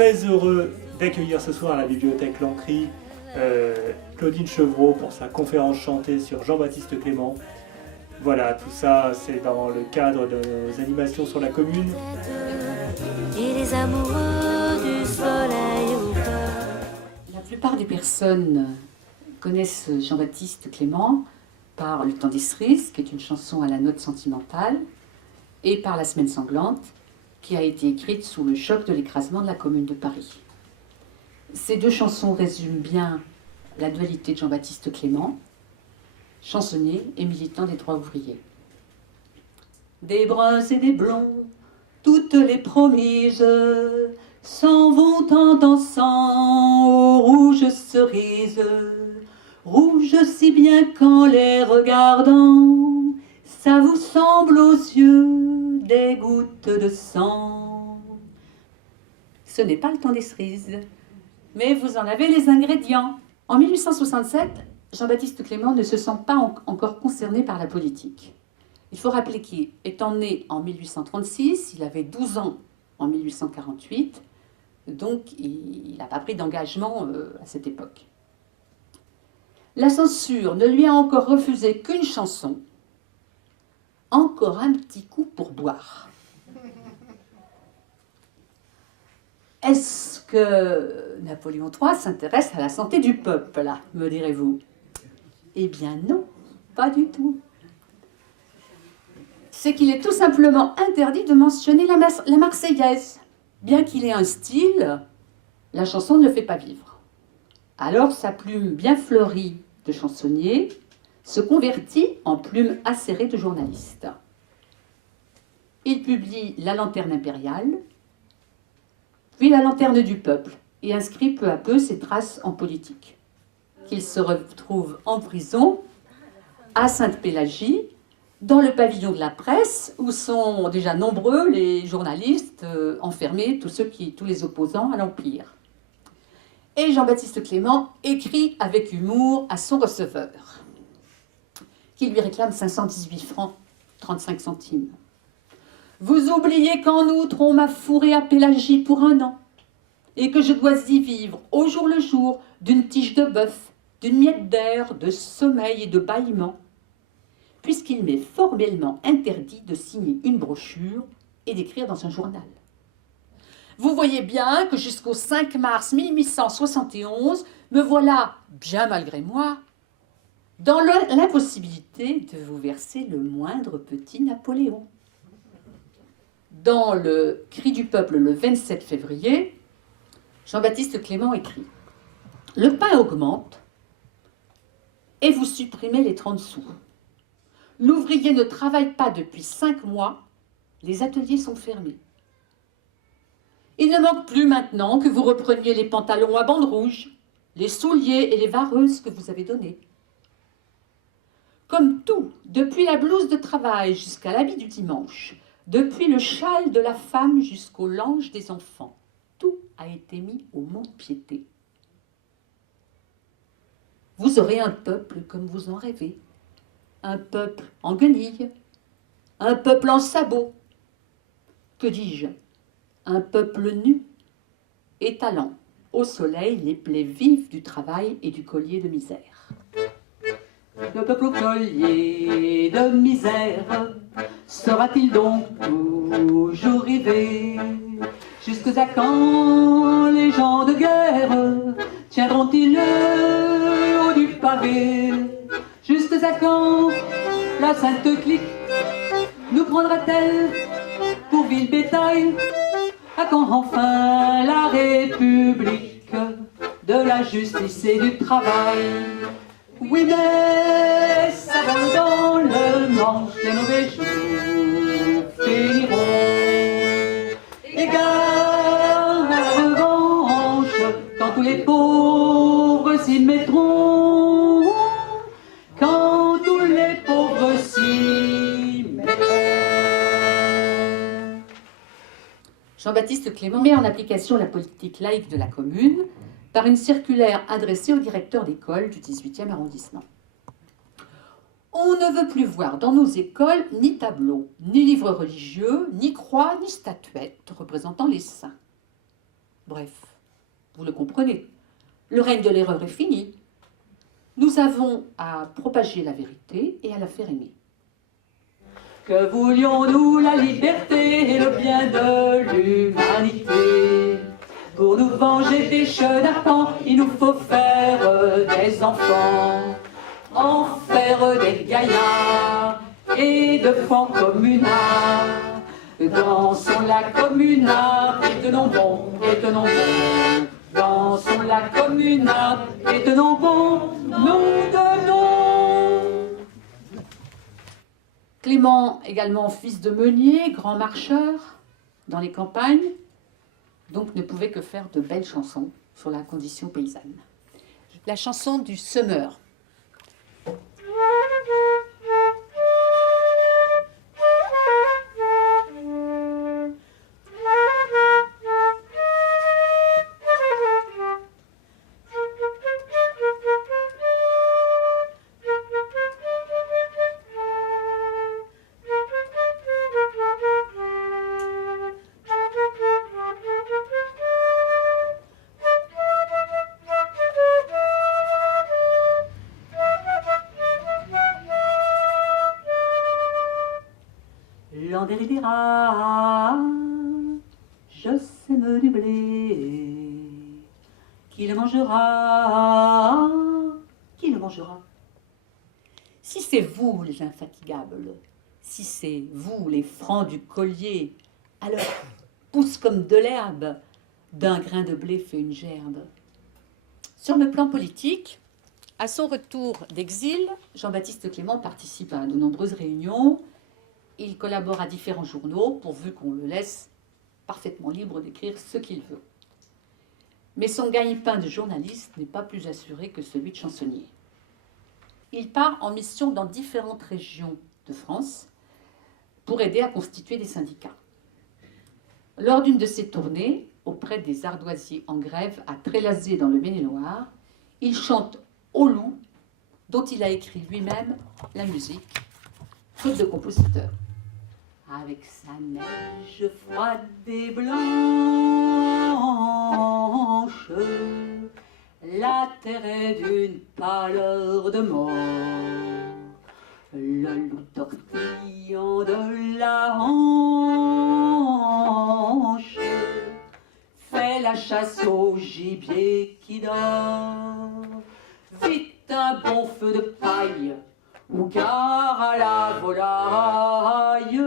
très heureux d'accueillir ce soir à la bibliothèque Lancry Claudine Chevreau pour sa conférence chantée sur Jean-Baptiste Clément. Voilà, tout ça c'est dans le cadre de nos animations sur la commune. Et les amoureux du soleil au cœur. La plupart des personnes connaissent Jean-Baptiste Clément par Le Temps des cerises, qui est une chanson à la note sentimentale, et par La Semaine sanglante, qui a été écrite sous le choc de l'écrasement de la Commune de Paris. Ces deux chansons résument bien la dualité de Jean-Baptiste Clément, chansonnier et militant des droits ouvriers. Des bruns et des blonds, toutes les promises s'en vont en dansant aux rouges cerises, rouges si bien qu'en les regardant, ça vous semble aux yeux des gouttes de sang. Ce n'est pas le temps des cerises, mais vous en avez les ingrédients. En 1867, Jean-Baptiste Clément ne se sent pas encore concerné par la politique. Il faut rappeler qu'étant né en 1836, il avait 12 ans en 1848, donc il n'a pas pris d'engagement à cette époque. La censure ne lui a encore refusé qu'une chanson, Encore un petit coup pour boire. Est-ce que Napoléon III s'intéresse à la santé du peuple, là, me direz-vous? Eh bien non, pas du tout. C'est qu'il est tout simplement interdit de mentionner la Marseillaise. Bien qu'il ait un style, la chanson ne le fait pas vivre. Alors sa plume bien fleurie de chansonnier se convertit en plume acérée de journaliste. Il publie La Lanterne impériale, puis La Lanterne du peuple, et inscrit peu à peu ses traces en politique. Qu'il se retrouve en prison à Sainte-Pélagie, dans le pavillon de la presse, où sont déjà nombreux les journalistes enfermés, tous les opposants à l'Empire. Et Jean-Baptiste Clément écrit avec humour à son receveur, qui lui réclame 518 francs, 35 centimes. Vous oubliez qu'en outre, on m'a fourré à Pélagie pour 1 an, et que je dois y vivre au jour le jour d'une tige de bœuf, d'une miette d'air, de sommeil et de bâillement, puisqu'il m'est formellement interdit de signer une brochure et d'écrire dans un journal. Vous voyez bien que jusqu'au 5 mars 1871, me voilà, bien malgré moi, dans l'impossibilité de vous verser le moindre petit Napoléon. Dans le Cri du peuple le 27 février, Jean-Baptiste Clément écrit « Le pain augmente et vous supprimez les 30 sous. L'ouvrier ne travaille pas depuis 5 mois, les ateliers sont fermés. Il ne manque plus maintenant que vous repreniez les pantalons à bandes rouges, les souliers et les vareuses que vous avez donnés. Comme tout, depuis la blouse de travail jusqu'à l'habit du dimanche, depuis le châle de la femme jusqu'au lange des enfants, tout a été mis au mont-de-piété. Vous aurez un peuple comme vous en rêvez, un peuple en guenilles, un peuple en sabots, que dis-je, un peuple nu, étalant au soleil les plaies vives du travail et du collier de misère. Le peuple au collier de misère sera-t-il donc toujours rivé? Jusqu'à quand les gens de guerre tiendront-ils le haut du pavé? Jusqu'à quand la sainte clique nous prendra-t-elle pour vil bétail? À quand enfin la République de la justice et du travail? Oui, mais ça vole dans le manche, les mauvais jours finiront. Et gare à la revanche, quand tous les pauvres s'y mettront. Quand tous les pauvres s'y mettront. Jean-Baptiste Clément met en application la politique laïque de la commune par une circulaire adressée au directeur d'école du 18e arrondissement. On ne veut plus voir dans nos écoles ni tableaux, ni livres religieux, ni croix, ni statuettes représentant les saints. Bref, vous le comprenez, le règne de l'erreur est fini. Nous avons à propager la vérité et à la faire aimer. Que voulions-nous la liberté et le bien de l'humanité? Pour nous venger des chenapans, il nous faut faire des enfants, en faire des gaillards et de francs communards. Dansons la communarde et tenons bon, et tenons bon. Dansons la communarde et tenons bon, nous tenons. Clément, également fils de meunier, grand marcheur dans les campagnes, donc ne pouvait que faire de belles chansons sur la condition paysanne. La chanson du semeur. L'an dira, je sème du blé. Qui le mangera? Qui le mangera? Si c'est vous les infatigables, si c'est vous les francs du collier, alors pousse comme de l'herbe, d'un grain de blé fait une gerbe. Sur le plan politique, à son retour d'exil, Jean-Baptiste Clément participe à de nombreuses réunions. Il collabore à différents journaux pourvu qu'on le laisse parfaitement libre d'écrire ce qu'il veut. Mais son gagne-pain de journaliste n'est pas plus assuré que celui de chansonnier. Il part en mission dans différentes régions de France pour aider à constituer des syndicats. Lors d'une de ses tournées, auprès des ardoisiers en grève à Trélazé dans le Maine-et-Loire, il chante Au loup, dont il a écrit lui-même la musique, faute de compositeur. Avec sa neige froide et blanche, la terre est d'une pâleur de mort. Le loup tortillant de la hanche fait la chasse au gibier qui dort. Vite un bon feu de paille ou gare à la volaille.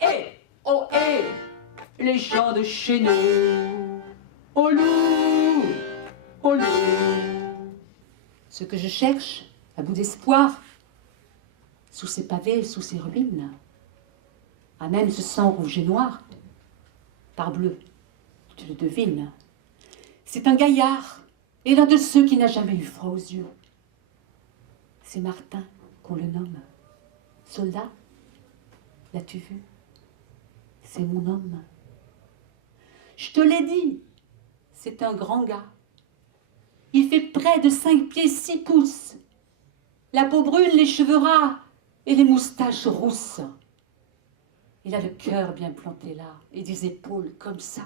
Et, oh, et, les gens de chez nous, au loup, au loup. Ce que je cherche, à bout d'espoir, sous ces pavés, sous ces ruines, à même ce sang rouge et noir, parbleu, tu le devines, c'est un gaillard, et l'un de ceux qui n'a jamais eu froid aux yeux. C'est Martin qu'on le nomme. Soldat, l'as-tu vu? C'est mon homme. Je te l'ai dit, c'est un grand gars. Il fait près de 5 pieds 6 pouces. La peau brune, les cheveux ras et les moustaches rousses. Il a le cœur bien planté là et des épaules comme ça.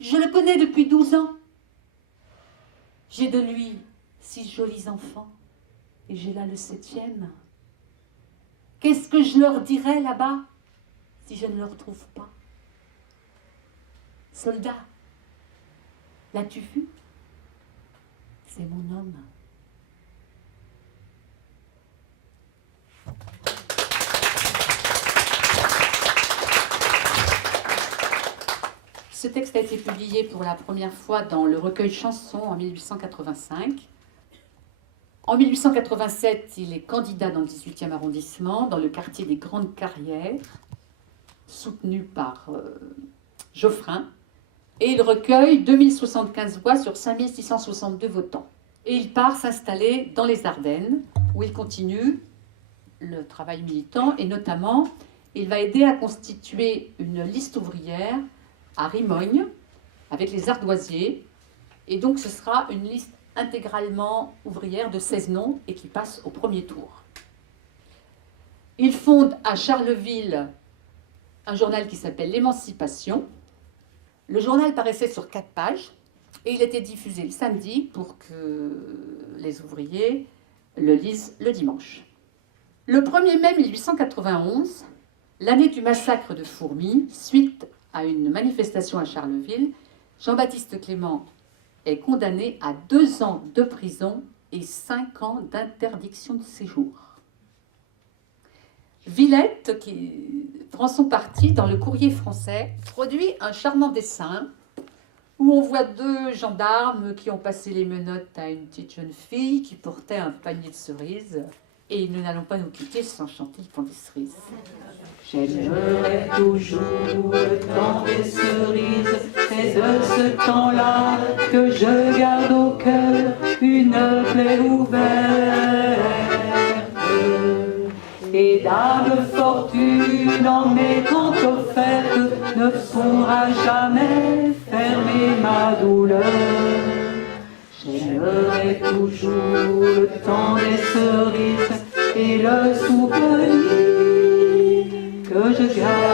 Je le connais depuis 12 ans. J'ai de lui 6 jolis enfants. Et j'ai là le 7e. Qu'est-ce que je leur dirais là-bas si je ne le retrouve pas? Soldat, l'as-tu vu? C'est mon homme. Ce texte a été publié pour la première fois dans le recueil Chansons en 1885. En 1887, il est candidat dans le 18e arrondissement, dans le quartier des Grandes Carrières, soutenu par Geoffrin, et il recueille 2075 voix sur 5662 votants. Et il part s'installer dans les Ardennes, où il continue le travail militant, et notamment, il va aider à constituer une liste ouvrière à Rimogne, avec les ardoisiers, et donc ce sera une liste intégralement ouvrière de 16 noms et qui passe au premier tour. Il fonde à Charleville un journal qui s'appelle L'Émancipation Le journal paraissait sur 4 pages et il était diffusé le samedi pour que les ouvriers le lisent le dimanche. Le 1er mai 1891, l'année du massacre de Fourmies, suite à une manifestation à Charleville, Jean-Baptiste Clément est condamné à 2 ans de prison et 5 ans d'interdiction de séjour. Villette, qui prend son parti dans le Courrier français, produit un charmant dessin où on voit 2 gendarmes qui ont passé les menottes à une petite jeune fille qui portait un panier de cerises. Et nous n'allons pas nous quitter sans chanter le temps des cerises. J'aimerais toujours le temps des cerises, c'est de ce temps-là que je garde au cœur une plaie ouverte. Et dame fortune en m'étant offerte ne pourra jamais fermer ma douleur. J'aimerais toujours le temps des cerises et le souvenir que je garde.